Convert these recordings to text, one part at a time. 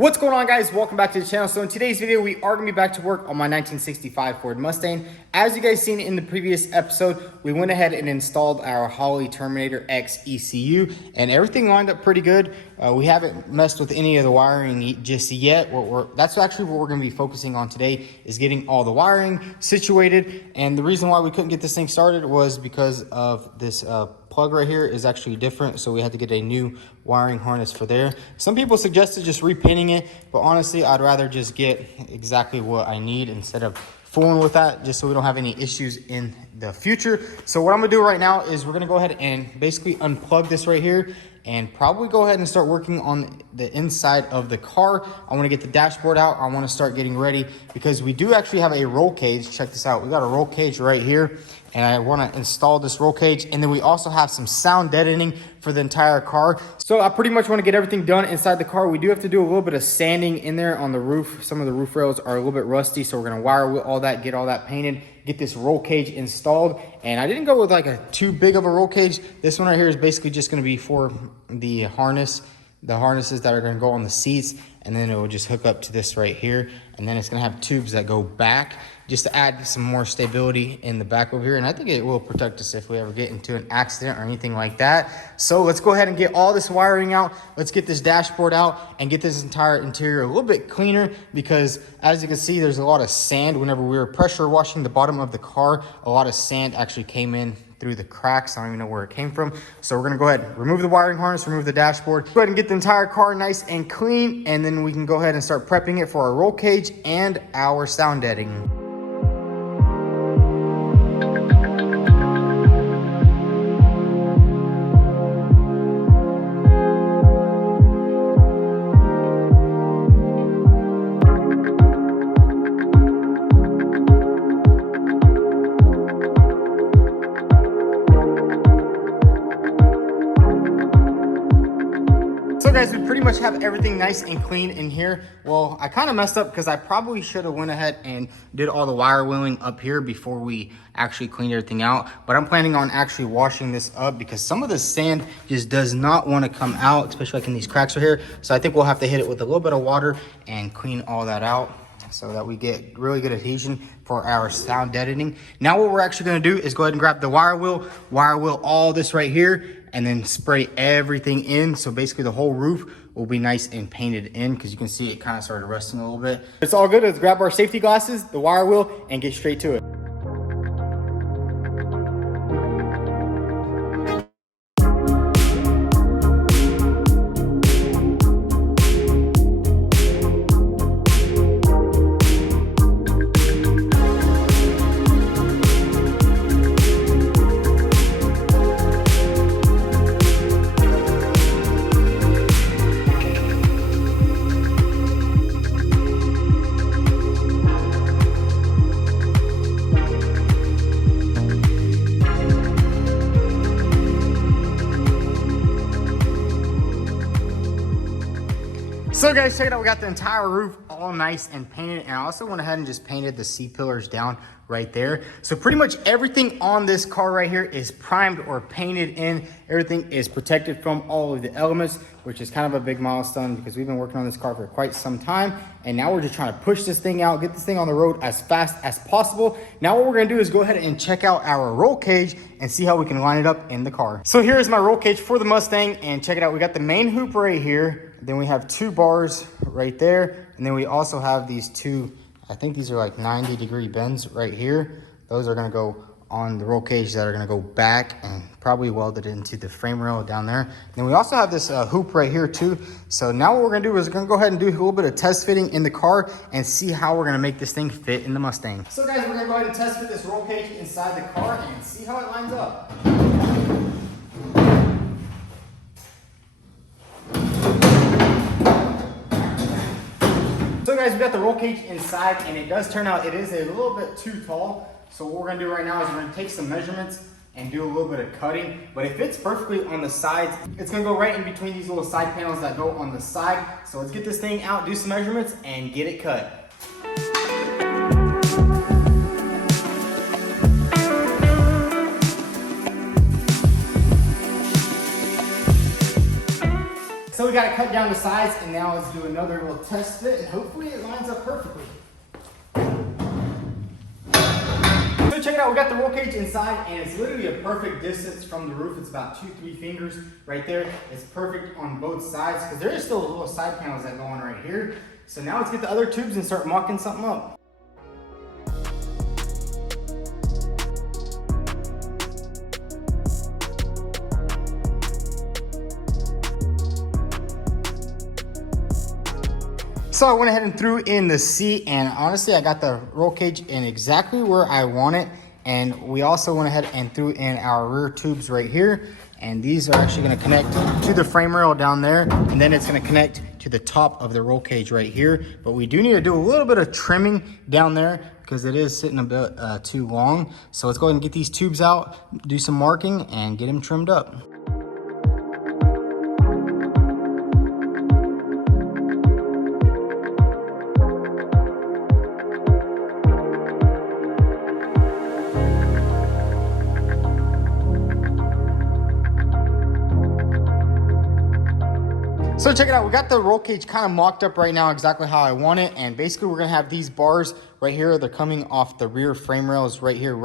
What's going on, guys? Welcome back to the channel. So in today's video, we are going to be back to work on my 1965 Ford Mustang. As you guys seen in the previous episode, we went ahead and installed our Holley Terminator X ECU, and everything lined up pretty good. We haven't messed with any of the wiring just yet. That's actually what we're going to be focusing on today, is getting all the wiring situated. And the reason why we couldn't get this thing started was because of this plug right here is actually different, so we had to get a new wiring harness for there. Some people suggested just repainting it, but honestly I'd rather just get exactly what I need instead of fooling with that, just so we don't have any issues in the future. So what I'm gonna do right now is we're gonna go ahead and basically unplug this right here and probably go ahead and start working on the inside of the car. I want to get the dashboard out. I want to start getting ready because we do actually have a roll cage. Check this out. We got a roll cage right here, and I want to install this roll cage. And then we also have some sound deadening for the entire car. So I pretty much want to get everything done inside the car. We do have to do a little bit of sanding in there on the roof. Some of the roof rails are a little bit rusty, so we're going to wire all that, get all that painted, get this roll cage installed. And I didn't go with like a too big of a roll cage. This one right here is basically just going to be for the harnesses that are going to go on the seats, and then it will just hook up to this right here, and then it's going to have tubes that go back just to add some more stability in the back over here. And I think it will protect us if we ever get into an accident or anything like that. So let's go ahead and get all this wiring out. Let's get this dashboard out and get this entire interior a little bit cleaner, because as you can see, there's a lot of sand. Whenever we were pressure washing the bottom of the car, a lot of sand actually came in through the cracks. I don't even know where it came from. So we're gonna go ahead and remove the wiring harness, remove the dashboard, go ahead and get the entire car nice and clean, and then we can go ahead and start prepping it for our roll cage and our sound deadening. So guys, we pretty much have everything nice and clean in here. Well, I kind of messed up because I probably should have went ahead and did all the wire wheeling up here before we actually cleaned everything out. But I'm planning on actually washing this up because some of the sand just does not want to come out, especially like in these cracks right here. So I think we'll have to hit it with a little bit of water and clean all that out so that we get really good adhesion for our sound deadening. Now what we're actually going to do is go ahead and grab the wire wheel all this right here, and then spray everything in. So basically the whole roof will be nice and painted in, because you can see it kind of started rusting a little bit. It's all good. Let's grab our safety glasses, the wire wheel, and get straight to it. So guys, check it out. We got the entire roof all nice and painted, and I also went ahead and just painted the C-pillars down right there. So pretty much everything on this car right here is primed or painted in. Everything is protected from all of the elements, which is kind of a big milestone because we've been working on this car for quite some time, and now we're just trying to push this thing out, get this thing on the road as fast as possible. Now what we're gonna do is go ahead and check out our roll cage and see how we can line it up in the car. So here is my roll cage for the Mustang, and check it out. We got the main hoop right here. Then we have two bars right there. And then we also have these two, I think these are like 90-degree bends right here. Those are gonna go on the roll cage that are gonna go back and probably welded into the frame rail down there. And then we also have this hoop right here too. So now what we're gonna do is we're gonna go ahead and do a little bit of test fitting in the car and see how we're gonna make this thing fit in the Mustang. So guys, we're gonna go ahead and test fit this roll cage inside the car and see how it lines up. So guys, we got the roll cage inside, and it does turn out it is a little bit too tall. So what we're gonna do right now is we're gonna take some measurements and do a little bit of cutting, but it fits perfectly on the sides. It's gonna go right in between these little side panels that go on the side. So let's get this thing out, do some measurements, and get it cut. So we got to cut down the sides, and now let's do another little test fit, and hopefully it lines up perfectly. So check it out, we got the roll cage inside, and it's literally a perfect distance from the roof. It's about 2-3 fingers right there. It's perfect on both sides, because there is still little side panels that go on right here. So now let's get the other tubes and start mocking something up. So I went ahead and threw in the seat, and honestly, I got the roll cage in exactly where I want it. And we also went ahead and threw in our rear tubes right here. And these are actually gonna connect to the frame rail down there. And then it's gonna connect to the top of the roll cage right here. But we do need to do a little bit of trimming down there because it is sitting a bit too long. So let's go ahead and get these tubes out, do some marking, and get them trimmed up. So check it out, we got the roll cage kind of mocked up right now exactly how I want it. And basically we're gonna have these bars right here. They're coming off the rear frame rails right here,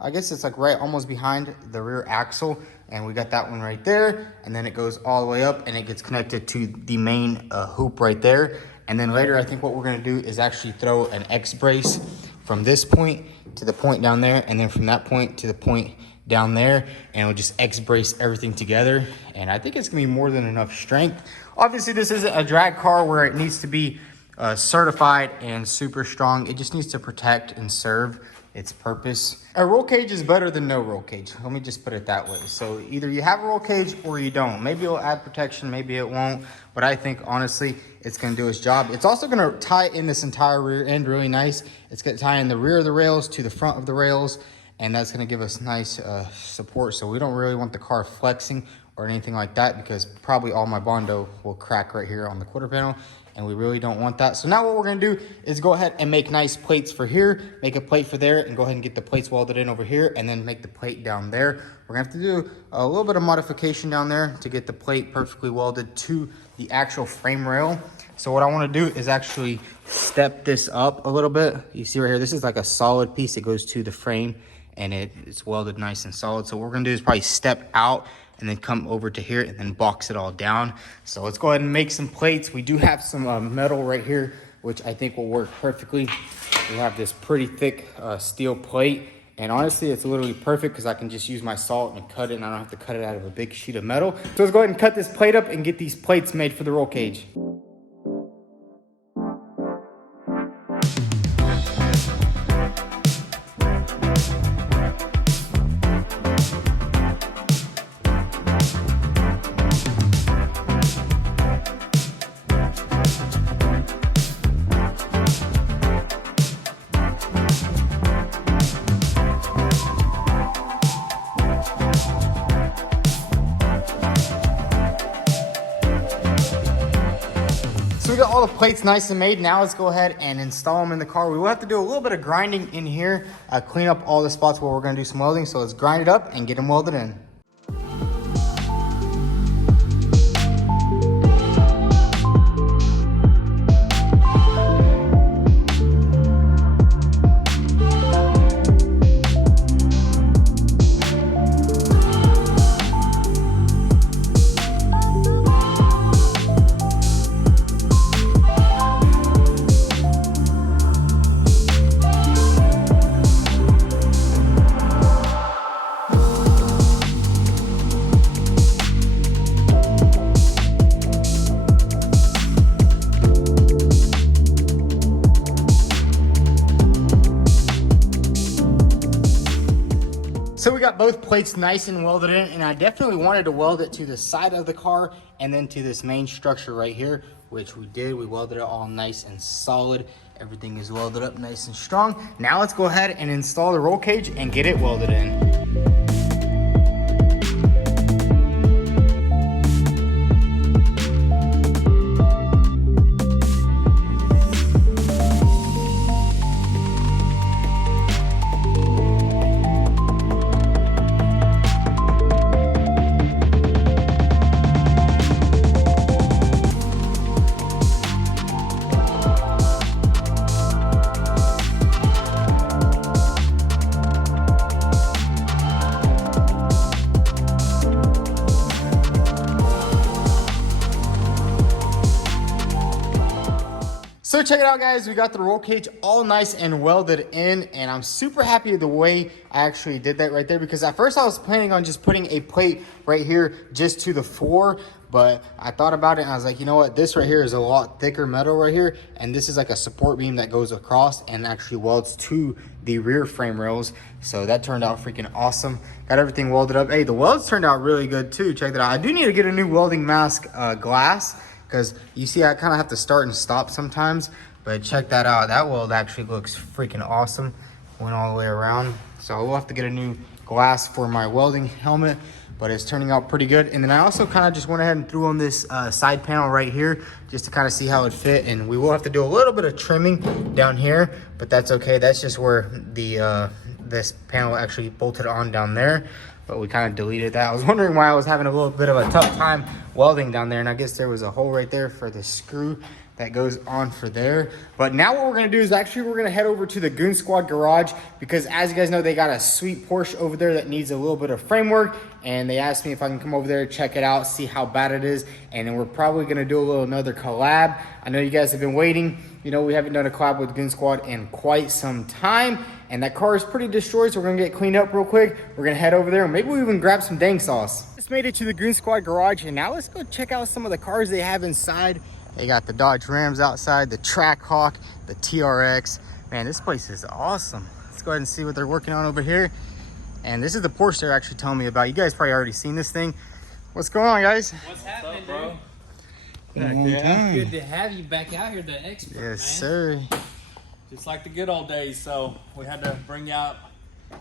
I guess it's like right almost behind the rear axle. And we got that one right there. And then it goes all the way up and it gets connected to the main hoop right there. And then later, I think what we're gonna do is actually throw an X brace from this point to the point down there. And then from that point to the point down there, and we'll just X brace everything together. And I think it's gonna be more than enough strength. Obviously, this isn't a drag car where it needs to be certified and super strong. It just needs to protect and serve its purpose. A roll cage is better than no roll cage. Let me just put it that way. So either you have a roll cage or you don't. Maybe it'll add protection, maybe it won't. But I think, honestly, it's gonna do its job. It's also gonna tie in this entire rear end really nice. It's gonna tie in the rear of the rails to the front of the rails. And that's gonna give us nice support. So we don't really want the car flexing or anything like that, because probably all my Bondo will crack right here on the quarter panel, and we really don't want that. So now what we're gonna do is go ahead and make nice plates for here, make a plate for there, and go ahead and get the plates welded in over here, and then make the plate down there. We're gonna have to do a little bit of modification down there to get the plate perfectly welded to the actual frame rail. So what I wanna do is actually step this up a little bit. You see right here, this is like a solid piece that goes to the frame, and it's welded nice and solid. So what we're gonna do is probably step out and then come over to here and then box it all down. So let's go ahead and make some plates. We do have some metal right here, which I think will work perfectly. We have this pretty thick steel plate, and honestly, it's literally perfect because I can just use my salt and cut it, and I don't have to cut it out of a big sheet of metal. So let's go ahead and cut this plate up and get these plates made for the roll cage. So we got all the plates nice and made. Now let's go ahead and install them in the car. We will have to do a little bit of grinding in here, clean up all the spots where we're gonna do some welding. So let's grind it up and get them welded in. So we got both plates nice and welded in, and I definitely wanted to weld it to the side of the car and then to this main structure right here, which we did. We welded it all nice and solid. Everything is welded up nice and strong. Now let's go ahead and install the roll cage and get it welded in. So check it out, guys. We got the roll cage all nice and welded in, and I'm super happy with the way I actually did that right there, because at first I was planning on just putting a plate right here just to the floor, but I thought about it and I was like, you know what, this right here is a lot thicker metal right here, and this is like a support beam that goes across and actually welds to the rear frame rails. So that turned out freaking awesome. Got everything welded up. Hey, the welds turned out really good too. Check that out. I do need to get a new welding mask glass, because you see I kind of have to start and stop sometimes, but check that out. That weld actually looks freaking awesome. Went all the way around. So we'll have to get a new glass for my welding helmet, but it's turning out pretty good. And then I also kind of just went ahead and threw on this side panel right here just to kind of see how it fit. And we will have to do a little bit of trimming down here, but that's okay. That's just where the this panel actually bolted on down there, but we kind of deleted that. I was wondering why I was having a little bit of a tough time welding down there, and I guess there was a hole right there for the screw that goes on for there. But now what we're gonna do is actually we're gonna head over to the Goon Squad garage, because as you guys know, they got a sweet Porsche over there that needs a little bit of framework, and they asked me if I can come over there, check it out, see how bad it is, and then we're probably gonna do another collab. I know you guys have been waiting. You know, we haven't done a collab with Goon Squad in quite some time, and that car is pretty destroyed, so we're gonna get cleaned up real quick. We're gonna head over there, and maybe we even grab some dang sauce. Just made it to the Goon Squad garage, and now let's go check out some of the cars they have inside. They got the Dodge Rams outside, the Trackhawk, the TRX. Man, this place is awesome. Let's go ahead and see what they're working on over here. And this is the Porsche they're actually telling me about. You guys probably already seen this thing. What's going on, guys? What's happening, bro? Good to have you back out here, the expert, Yes, man. sir. Just like the good old days. So we had to bring you out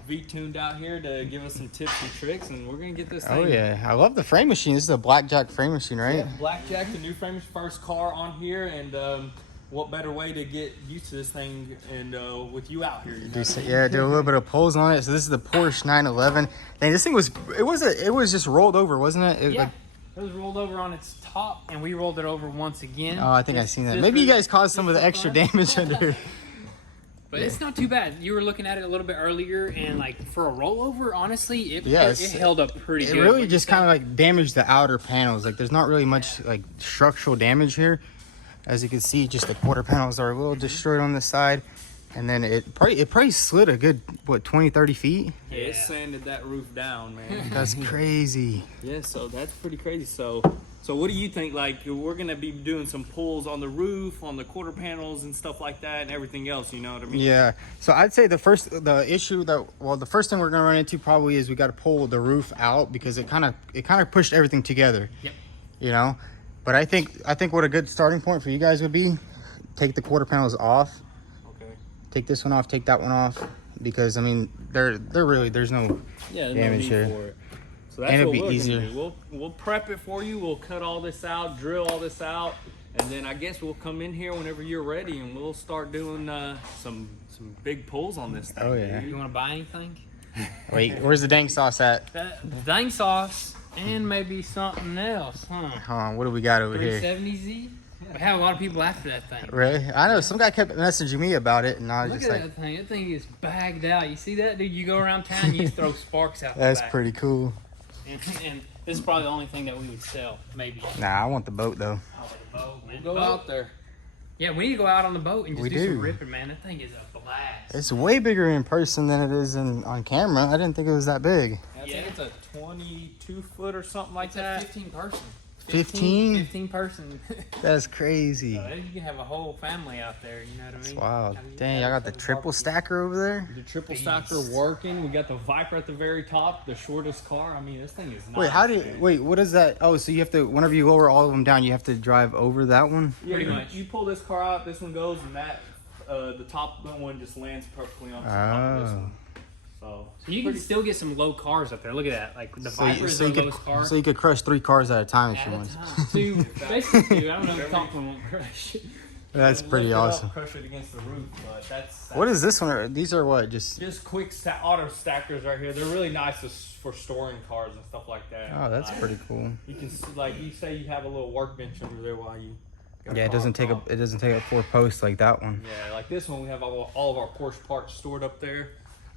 V-tuned out here to give us some tips and tricks, and we're gonna get this thing. Oh yeah, I love the frame machine. This is a blackjack frame machine, right? Yeah, Blackjack, the new frame's first car on here, and what better way to get used to this thing and with you out here? You know? Yeah, do a little bit of pulls on it. So this is the Porsche 911. Dang, this thing was just rolled over, wasn't it? Yeah, it was rolled over on its top, and we rolled it over once again. Oh, I think I've seen that. Maybe you guys caused some of the extra damage under here. But it's not too bad. You were looking at it a little bit earlier, and like for a rollover, honestly, it held up pretty good. It really just kind of like damaged the outer panels. Like there's not really much like structural damage here. As you can see, just the quarter panels are a little destroyed on the side. And then it probably slid a good, what, 20, 30 feet? Yeah, it sanded that roof down, man. That's crazy. Yeah, so that's pretty crazy. So what do you think? Like, we're gonna be doing some pulls on the roof, on the quarter panels and stuff like that, and everything else, you know what I mean? Yeah, so I'd say the first thing we're gonna run into probably is we got to pull the roof out, because it kind of pushed everything together. Yep. You know, but I think what a good starting point for you guys would be, take the quarter panels off. Okay. Take this one off, take that one off, because I mean they're really, there's no damage here. For it. So that's And it'd what be we're easier. gonna do. We'll prep it for you. We'll cut all this out, drill all this out, and then I guess we'll come in here whenever you're ready, and we'll start doing some big pulls on this thing. Oh yeah. You want to buy anything? Wait, where's the dang sauce at? Dang sauce and maybe something else, huh? Hold on, what do we got over here? 370Z. We have a lot of people after that thing. Really? I know some guy kept messaging me about it, and I was Look just at like, that thing. That thing is bagged out. You see that, dude? You go around town, you just throw sparks out. that's the back. pretty cool. And this is probably the only thing that we would sell, maybe. Nah, I want the boat though. Oh, the boat, man. We'll go out there. Yeah, we need to go out on the boat and just We do some do. ripping, man. That thing is a blast. It's way bigger in person than it is on camera. I didn't think it was that big. I think it's a 22 foot or something like It's a that. 15 person. 15? 15 person. That's crazy. So you can have a whole family out there, you know what I mean? That's wild. Have you- Dang, I got the triple stacker over there. The triple stacker working. We got the Viper at the very top, the shortest car. I mean, this thing is nice. Wait, what is that? Oh, so you have to, whenever you lower all of them down, you have to drive over that one? Yeah, Pretty you, much. you pull this car out, this one goes, and that the top one just lands perfectly on top of this one. So You can still get some low cars up there. Look at that. Like the Viper is you the lowest car. so you could crush 3 cars at a time if At you a want. time. Two, basically two. I don't know if top one won't crash. That's lift pretty it up, awesome. crush it against the roof, but that's What is this one? These are what? Just quick auto stackers right here. They're really nice for storing cars and stuff like that. oh, that's pretty cool. You can see, like you say, you have a little workbench over there while you. got Yeah, it doesn't take off. up 4 posts like that one. Yeah, like this one, we have all of our Porsche parts stored up there.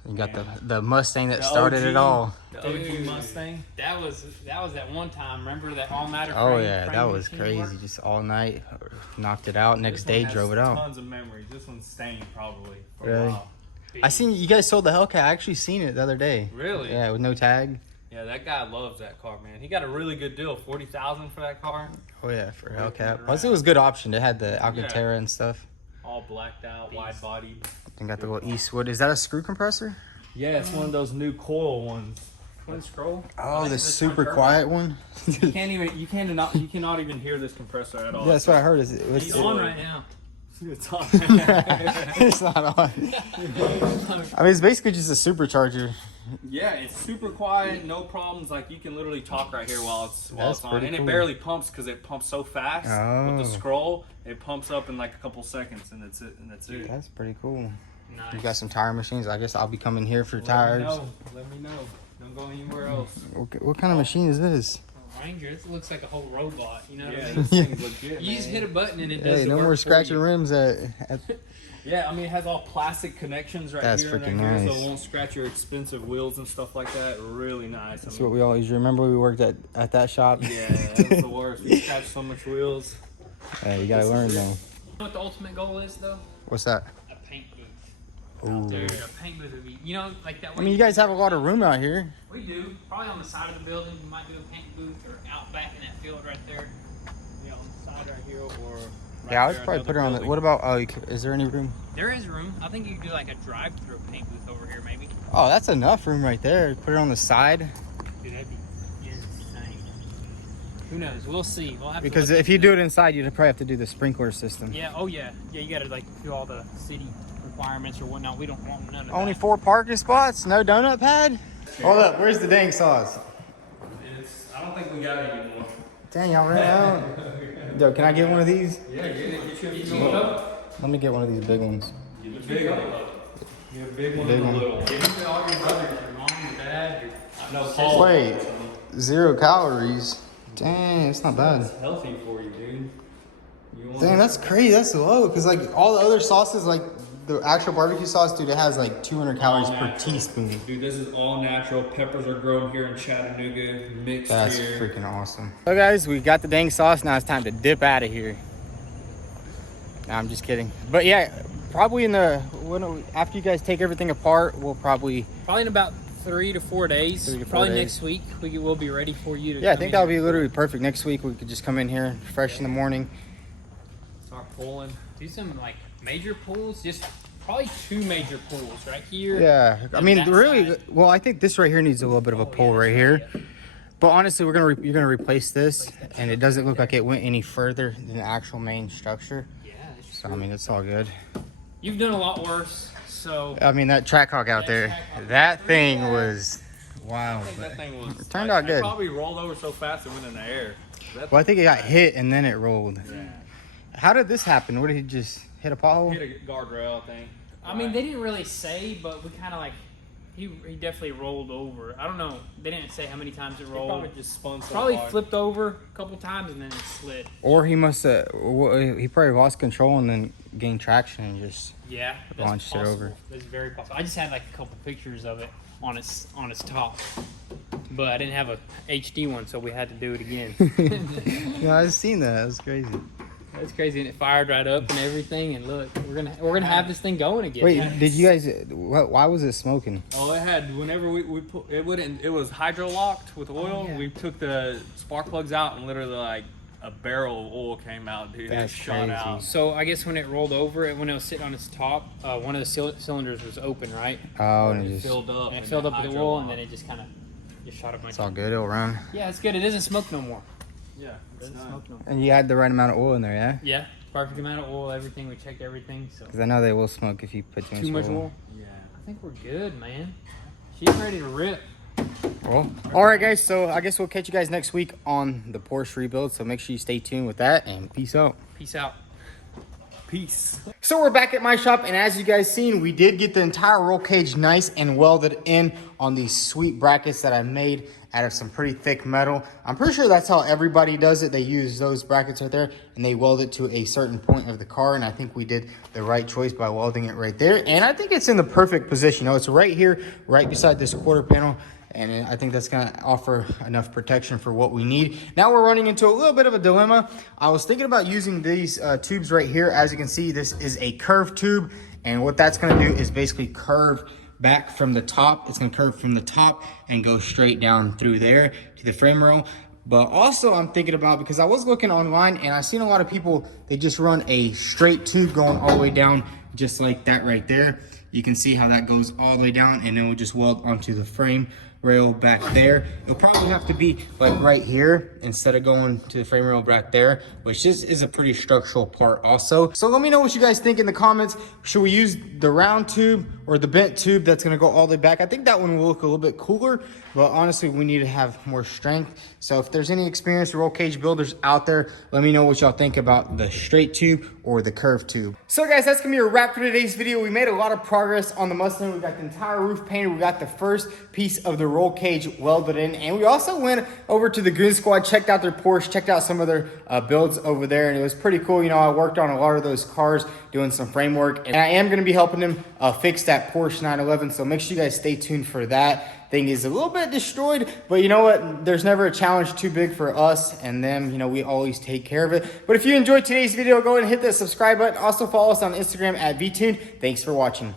You got the Mustang that started it all. The OG Mustang. That was that one time. Remember that all-nighter? Oh yeah, that was crazy. Just all night, knocked it out. Next day, drove it out. Tons of memories. This one's stained probably for Really? a while. I seen you guys sold the Hellcat. I actually seen it the other day. Really? Yeah, with no tag. Yeah, that guy loves that car, man. He got a really good deal, $40,000 for that car. Oh yeah, for a Hellcat. Plus, it was a good option. It had the Alcantara and stuff. All blacked out, wide bodied. And got the little Eastwood. Is that a screw compressor? Yeah, it's one of those new coil ones. Twin scroll. Oh, the super quiet one. You cannot even hear this compressor at all. Yeah, that's what I heard. It's He's on right now. It's on. it's not on. I mean, it's basically just a supercharger. Yeah, it's super quiet, no problems. Like you can literally talk right here while it's on, and cool. it barely pumps because it pumps so fast with the Oh. scroll. It pumps up in like a couple seconds, and that's it. That's pretty cool. Nice. You got some tire machines. I guess I'll be coming here for Let tires. me know. Don't go anywhere else. What kind of machine is this? Ranger. It looks like a whole robot. You know what I Yeah, mean? this thing's legit. You just man. hit a button and it does Hey, the no work more for scratching you. rims at Yeah, I mean, it has all plastic connections right That's here and right freaking here, nice. so it won't scratch your expensive wheels and stuff like that. Really nice. That's what we always remember. We worked at that shop. Yeah, that's the worst. We scratch so much wheels. Hey, you gotta learn though. You know what the ultimate goal is, though? What's that? A paint booth. Ooh. Dude, a paint booth would be, you know, like that. I mean, you guys have a lot of room out here. We do. Probably on the side of the building. We might do a paint booth or out back in that field right there. Yeah, on the side right here or. Right Yeah, I would there, probably put her on the. another What about? Oh, is there any room? There is room. I think you could do like a drive-through paint booth over here, maybe. Oh, that's enough room right there. Put it on the side. Dude, that'd be insane. Who knows? We'll see. We'll have Because to look if you into do it inside, you'd probably have to do the sprinkler system. that. Yeah. Oh yeah. Yeah. You gotta like do all the city requirements or whatnot. We don't want none of Only that. 4 parking spots. No donut pad. Hold up. Where's the dang sauce? I don't think we got it anymore. Dang, y'all ran out. Yo, can I get one of these? Yeah, get it. Get you Let me get one of these big ones. Get the big one. Get a big one Big and a one. little one. Give it to all your brothers, your mom, your dad, your Paul. Wait, 0 calories. Dang, it's not bad. It's healthy for you, dude. You want Dang, that's crazy. That's low. Because like all the other sauces, like the actual barbecue sauce, dude, it has like 200 calories per natural. teaspoon. Dude, this is all natural. Peppers are grown here in Chattanooga, mixed That's here. freaking awesome. So guys, we got the dang sauce. Now it's time to dip out of here. Nah, I'm just kidding. But yeah, probably after you guys take everything apart, we'll probably. Probably in about 3 to 4 days. 3 to 4 Probably days. next week we'll be ready for you to. Yeah, I come think in that'll here. be literally perfect. Next week we could just come in here fresh in the morning. Start pulling. Do some like major pulls, just probably 2 major pulls right here. Yeah, I and mean, that really. side. Well, I think this right here needs a little bit of a pull right here. But honestly, you're gonna replace this, and it doesn't look like it went any further than the actual main structure. Yeah, that's So I mean, it's all good. You've done a lot worse, so I mean, that Trackhawk out there, that thing was wow. I think that thing was. It turned out good. It probably rolled over so fast it went in the air. Well, I think it got hit and then it rolled. Yeah. How did this happen? What did he just hit a pothole? Hit a guardrail, I think. I mean they didn't really say, but we kind of like he definitely rolled over. I don't know. They didn't say how many times it He rolled. probably just spun so Probably hard. flipped over a couple times and then it slid. Or he must have. He probably lost control and then gained traction and just. Yeah, that's Launched it possible. over. That's very possible. I just had like a couple pictures of it on its top, but I didn't have a HD one, so we had to do it again. Yeah, I've seen that. That's crazy. That's crazy, and it fired right up and everything. And look, we're gonna have this thing going again. Wait, did you guys? Why was it smoking? Oh, it had. Whenever we put it, wouldn't. It was hydro locked with oil. yeah. We took the spark plugs out and literally like a barrel of oil came out, dude. That's it shot crazy. out. So I guess when it rolled over, when it was sitting on its top, one of the cylinders was open, right? Oh, and It it just. filled up. And it and filled that up with the hydro oil, and locked. then it just kind of just shot up my It's all good. It'll run. Yeah, it's good. It doesn't smoke no more. Yeah, It it's doesn't not. smoke no more. And you had the right amount of oil in there, yeah? Yeah, perfect amount of oil. Everything we checked everything. So Because I know they will smoke if you put too much oil. Yeah. I think we're good, man. She's ready to rip. Well, all right, guys. So I guess we'll catch you guys next week on the Porsche rebuild. So make sure you stay tuned with that, and peace out. Peace out. Peace. So we're back at my shop, and as you guys seen, we did get the entire roll cage nice and welded in on these sweet brackets that I made. out of some pretty thick metal. I'm pretty sure that's how everybody does it. They use those brackets right there and they weld it to a certain point of the car. And I think we did the right choice by welding it right there. And I think it's in the perfect position. You know, it's right here, right beside this quarter panel. And I think that's gonna offer enough protection for what we need. Now we're running into a little bit of a dilemma. I was thinking about using these tubes right here. As you can see, this is a curved tube. And what that's gonna do is basically curve back from the top. It's gonna curve from the top and go straight down through there to the frame rail. But also I'm thinking about, because I was looking online and I've seen a lot of people, they just run a straight tube going all the way down, just like that right there. You can see how that goes all the way down, and then we'll just weld onto the frame rail back there. It'll probably have to be like right here instead of going to the frame rail back there, which this is a pretty structural part also. So let me know what you guys think in the comments. Should we use the round tube or the bent tube that's gonna go all the way back? I think that one will look a little bit cooler, but honestly, we need to have more strength. So if there's any experienced roll cage builders out there, let me know what y'all think about the straight tube or the curved tube. So guys, that's gonna be a wrap for today's video. We made a lot of progress on the Mustang. We got the entire roof painted. We got the first piece of the roll cage welded in, and we also went over to the Goon Squad, checked out their Porsche, checked out some of their builds over there, and it was pretty cool. You know, I worked on a lot of those cars doing some framework, and I am going to be helping them fix that Porsche 911, so make sure you guys stay tuned for that. Thing is a little bit destroyed, but you know what, there's never a challenge too big for us and them. You know, we always take care of it. But if you enjoyed today's video, go ahead and hit that subscribe button. Also follow us on Instagram at VTune. Thanks for watching.